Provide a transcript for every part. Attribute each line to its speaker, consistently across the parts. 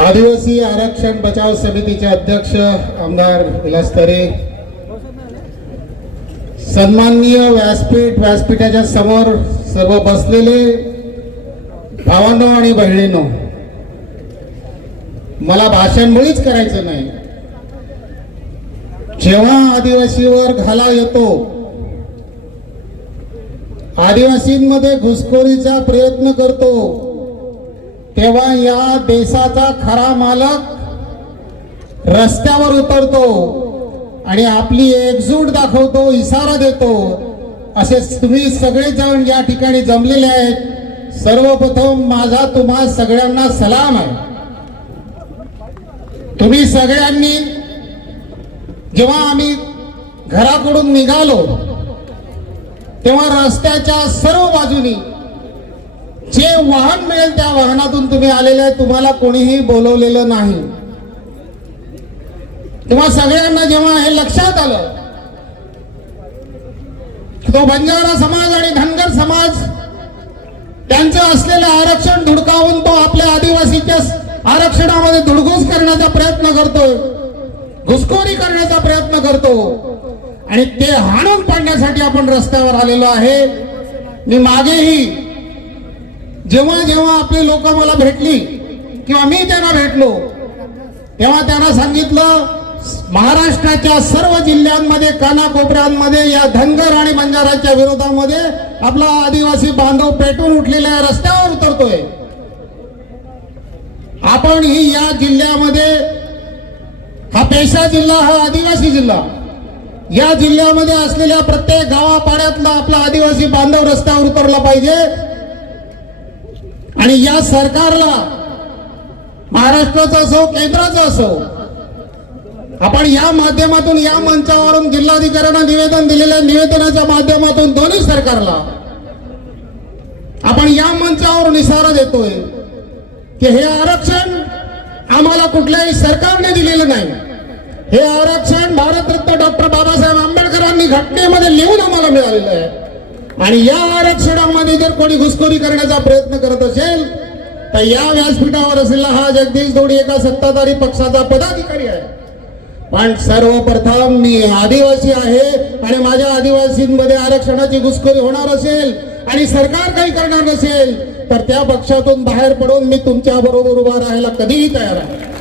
Speaker 1: आदिवासी आरक्षण बचाव समितीचे अध्यक्ष आमदार विलास तरे. सन्माननीय व्यासपीठ व्यासपीठाच्या समोर सर्व बसलेले भावांनो आणि बहिणींनो मला भाषण मुळीच करायचं नाही. जेव्हा आदिवासीवर घाला येतो आदिवासींमध्ये घुसखोरीचा प्रयत्न करतो. तेव्हा या देशाचा खरा मालक रस्त्यावर उतरतो आणि आपली एकजूट दाखवतो इशारा देतो. असे तुम्ही सगळेजण या ठिकाणी जमलेले आहेत. सर्वप्रथम माझा तुम्हा सगळ्यांना सलाम आहे. तुम्ही सगळ्यांनी जेव्हा आम्ही घराकडून निघालो तेव्हा रस्त्याच्या सर्व बाजूनी जे वाहन मिळेल त्या वाहनातून तुम्ही आलेले तुम्हाला कोणीही बोलवलेलं नाही. तेव्हा सगळ्यांना जेव्हा हे लक्षात आलं तो बंजारा समाज आणि धनगर समाज त्यांचं असलेलं आरक्षण धुडकावून तो आपल्या आदिवासीच्या आरक्षणामध्ये धुडघूस करण्याचा प्रयत्न करतोय घुसखोरी करण्याचा प्रयत्न करतो. आणि ते हाणून पाडण्यासाठी आपण रस्त्यावर आलेलो आहे. मी मागेही जेव्हा जेव्हा आपली लोक मला भेटली किंवा मी त्यांना भेटलो तेव्हा त्यांना सांगितलं महाराष्ट्राच्या सर्व जिल्ह्यांमध्ये कानाकोपऱ्यांमध्ये या धनगर आणि बंजाराच्या विरोधामध्ये आपला आदिवासी बांधव पेटून उठलेल्या रस्त्यावर उतरतोय. आपण ही या जिल्ह्यामध्ये हा पेशा जिल्हा हा आदिवासी जिल्हा. या जिल्ह्यामध्ये असलेल्या प्रत्येक गावापाड्यातला आपला आदिवासी बांधव रस्त्यावर उतरला पाहिजे. आणि या सरकारला महाराष्ट्राचं असो केंद्राचं असो आपण या माध्यमातून या मंचावरून जिल्हाधिकाऱ्यांना निवेदन दिलेल्या निवेदनाच्या माध्यमातून दोन्ही सरकारला आपण या मंचावरून इशारा देतोय की हे आरक्षण आम्हाला कुठल्याही सरकारने दिलेलं नाही. हे आरक्षण भारतरत्न डॉक्टर बाबा घटनेमध्ये लिहून आम्हाला मिळालेलं आहे. आणि या आरक्षणामध्ये जर कोणी घुसखोरी करण्याचा प्रयत्न करत असेल तर या व्यासपीठावर असलेला हा जगदीश दोडी एका सत्ताधारी पक्षाचा पदाधिकारी आहे. पण सर्वप्रथम मी आदिवासी आहे आणि माझ्या आदिवासींमध्ये आरक्षणाची घुसखोरी होणार असेल आणि सरकार काही करणार नसेल तर त्या पक्षातून बाहेर पडून मी तुमच्या बरोबर उभा राहायला कधीही तयार आहे.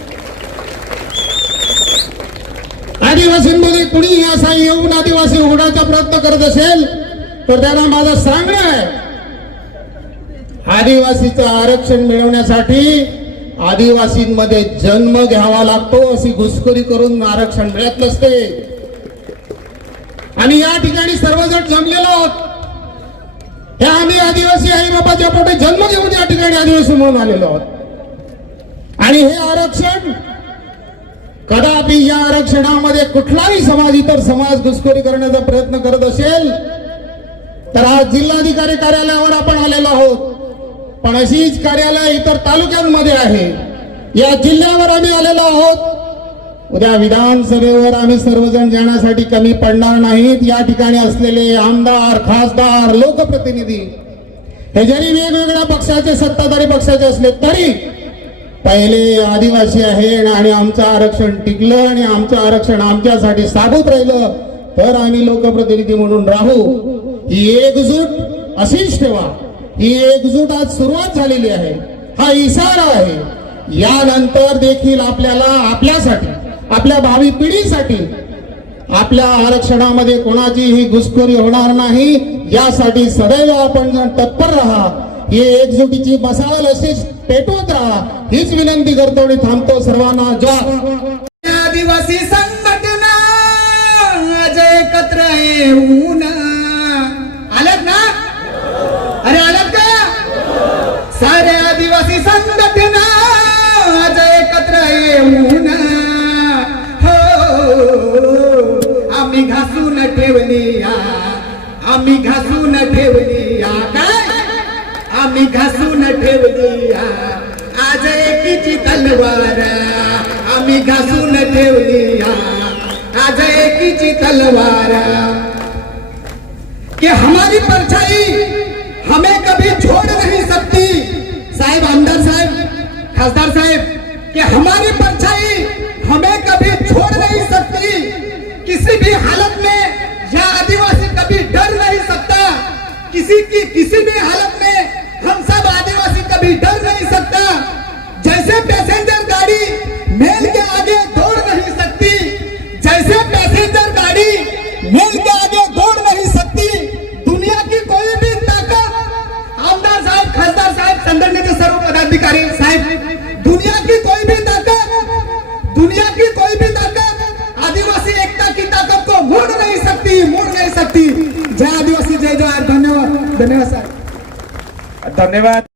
Speaker 1: आदिवासींमध्ये कुणीही असा येऊन आदिवासी होण्याचा प्रयत्न करत असेल तर त्यांना माझं सांगणं आहे. आदिवासीचं आरक्षण मिळवण्यासाठी आदिवासींमध्ये जन्म घ्यावा लागतो अशी घुसखोरी करून आरक्षण मिळत नसते. आणि या ठिकाणी सर्वजण जमलेलो आहोत. ह्या आम्ही आदिवासी आई बाबाच्या पोटे जन्म घेऊन या ठिकाणी आदिवासी म्हणून आलेलो आहोत. आणि हे आरक्षण कदापि या आरक्षणामध्ये कुठलाही समाज इतर समाज घुसखोरी करण्याचा प्रयत्न करत असेल तर आज जिल्हाधिकारी कार्यालयावर आपण आलेलो आहोत. पण अशीच कार्यालय इतर तालुक्यांमध्ये आहे. या जिल्ह्यावर आम्ही आलेलो आहोत. उद्या विधानसभेवर आम्ही सर्वजण जाण्यासाठी कमी पडणार नाहीत. या ठिकाणी असलेले आमदार खासदार लोकप्रतिनिधी हे जरी वेगवेगळ्या पक्षाचे सत्ताधारी पक्षाचे असले तरी पहिले आदिवासी आहे आणि आमचं आरक्षण टिकलं आणि आमचं आरक्षण आमच्यासाठी साबूत राहिलं तर आम्ही लोकप्रतिनिधी म्हणून राहू. ही एकजूट अशीच ठेवा. ही एकजूट आज सुरुवात झालेली आहे. हा इशारा आहे. यानंतर देखील आपल्याला आपल्यासाठी आपल्या भावी पिढीसाठी आपल्या आरक्षणामध्ये कोणाचीही घुसखोरी होणार नाही. यासाठी सदैव आपण तत्पर राहा. ही एकजुटीची मसाल अशीच पेटवत राहा. हीच विनंती करतो आणि थांबतो सर्वांना. जय
Speaker 2: आदिवासी संघटना आज एकत्र येऊन. आलत ना? अरे आलत का? सारे आदिवासी संघटना आज एकत्र येऊन. हो आम्ही घासून ठेवली आम्ही घासून ठेवली या. आम्ही घासून ठेवली. आज एकीची तलवार. आम्ही घासून ठेवली. आज एकीची तलवार. कि हमारी परछाई हमें कभी छोड़ नहीं सकती। साहेब अंदर साहेब, खासदार साहेब, कि हमारी परछाई हमें कभी छोड़ नहीं सकती। किसी भी हालत में या आदिवासी कभी डर नहीं सकता। किसी की किसी भी हालत डर नहीं सकता। जैसे पैसेंजर गाड़ी मेल के आगे दौड़ नहीं सकती, जैसे पैसेंजर गाड़ी मेल के आगे दौड़ नहीं सकती, दुनिया की कोई भी ताकत, आमदार साहब, खासदार साहब संघटनेचे सर्व पदाधिकारी साहेब, दुनिया की कोई भी ताकत, दुनिया की कोई भी ताकत, आदिवासी एकता की ताकत को मोड़ नहीं सकती, मोड़ नहीं सकती। जय आदिवासी, जय जवाहर। धन्यवाद धन्यवाद साहब
Speaker 3: धन्यवाद।